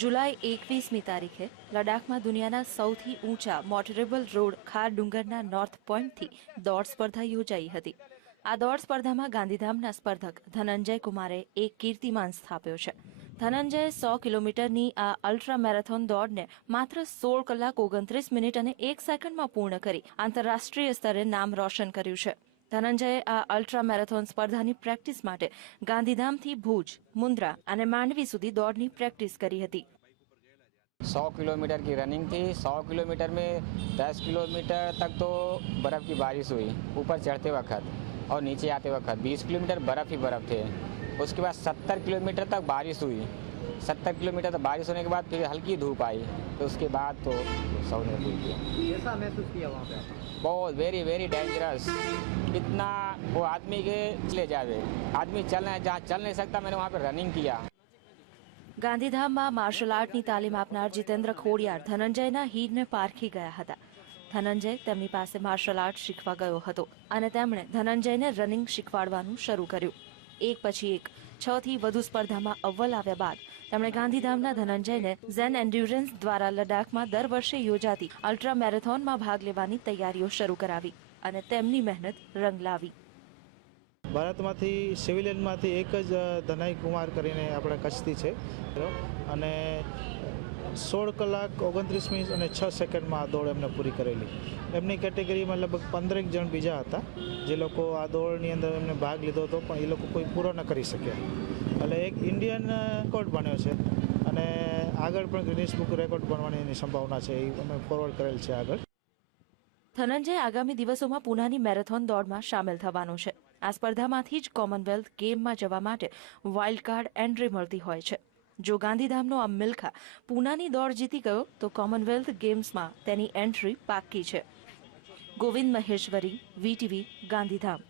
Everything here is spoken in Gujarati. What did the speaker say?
જુલાઈ એકવીસમી તારીખે લડાખમાં દુનિયાના સૌથી ઊંચા મોટરેબલ રોડ ખાર ડુંગરના નોર્થ પોઈન્ટથી દોડ સ્પર્ધા યોજાઈ હતી. આ દોડ સ્પર્ધામાં ગાંધીધામના સ્પર્ધક ધનંજય કુમારે એક કીર્તિમાન સ્થાપ્યો છે. ધનંજયે સો કિલોમીટરની આ અલ્ટ્રા મેરેથોન દોડને માત્ર સોળ કલાક ઓગણત્રીસ મિનિટ અને એક સેકન્ડમાં પૂર્ણ કરી આંતરરાષ્ટ્રીય સ્તરે નામ રોશન કર્યું છે. ધનંજયે આ અલ્ટ્રા મેરેથોન સ્પર્ધાની પ્રેક્ટિસ માટે ગાંધીધામથી ભુજ મુન્દ્રા અને માંડવી સુધી દોડની પ્રેક્ટિસ કરી હતી सौ किलोमीटर की रनिंग थी सौ किलोमीटर में दस किलोमीटर तक तो बर्फ़ की बारिश हुई ऊपर चढ़ते वक्त और नीचे आते वक्त बीस किलोमीटर बर्फ़ ही बर्फ़ थे उसके बाद सत्तर किलोमीटर तक बारिश हुई सत्तर किलोमीटर तक बारिश होने के बाद फिर हल्की धूप आई तो उसके बाद तो सौ ने हुई थी कैसा महसूस किया वहाँ पे आपने? बहुत वेरी वेरी डेंजरस इतना वो आदमी के ले जावे आदमी चल नहीं जहाँ चल नहीं सकता मैंने वहाँ पे रनिंग किया ગાંધીધામમાં માર્શલ આર્ટની તાલીમ આપનાર જીતેન્દ્ર ખોડિયાર ધનંજયના હીરને પારખી ગયા હતા ધનંજય તેમની પાસે માર્શલ આર્ટ શીખવા ગયો હતો અને તેમણે ધનંજયને રનિંગ શીખવાડવાનું શરૂ કર્યું એક પછી એક છ થી વધુ સ્પર્ધામાં અવ્વલ આવ્યા બાદ તેમણે ગાંધીધામના ધનંજયને ઝેન એન્ડ્યુરન્સ દ્વારા લદ્દાખમાં દર વર્ષે યોજાતી અલ્ટ્રા મેરેથોનમાં ભાગ લેવાની તૈયારીઓ શરૂ કરાવી અને તેમની મહેનત રંગ લાવી ભારતમાંથી, સિવિલિયનમાંથી એક જ ધનાઈ કુમાર કરીને આપણા કચ્છથી છે. અને સોળ કલાક ઓગણત્રીસ મિનિટ અને છ સેકન્ડમાં આ દોડ એમને પૂરી કરેલી. એમની કેટેગરીમાં લગભગ પંદરેક જણ બીજા હતા. જે લોકો આ દોડની અંદર એમને ભાગ લીધો હતો, પણ એ લોકો કોઈ પૂરો ન કરી શક્યા. એટલે એક ઇન્ડિયન રેકોર્ડ બન્યો છે. અને આગળ પણ ગ્રીનિશ બુક રેકોર્ડ બનવાની સંભાવના છે, એ અમે ફોરવર્ડ કરેલ છે આગળ. ધનંજય આગામી દિવસોમાં પુનાની મેરેથોન દોડમાં સામેલ થવાનો છે. આ સ્પર્ધામાંથી જ કોમનવેલ્થ ગેમમાં જવા માટે વાઇલ્ડ કાર્ડ એન્ટ્રી મળતી હોય છે. જો ગાંધીધામનો આ મિલ્ખા પૂનાની દોડ જીતી ગયો, તો કોમનવેલ્થ ગેમ્સમાં તેની એન્ટ્રી પાક્કી છે. ગોવિંદ મહેશ્વરી, વીટીવી, ગાંધીધામ.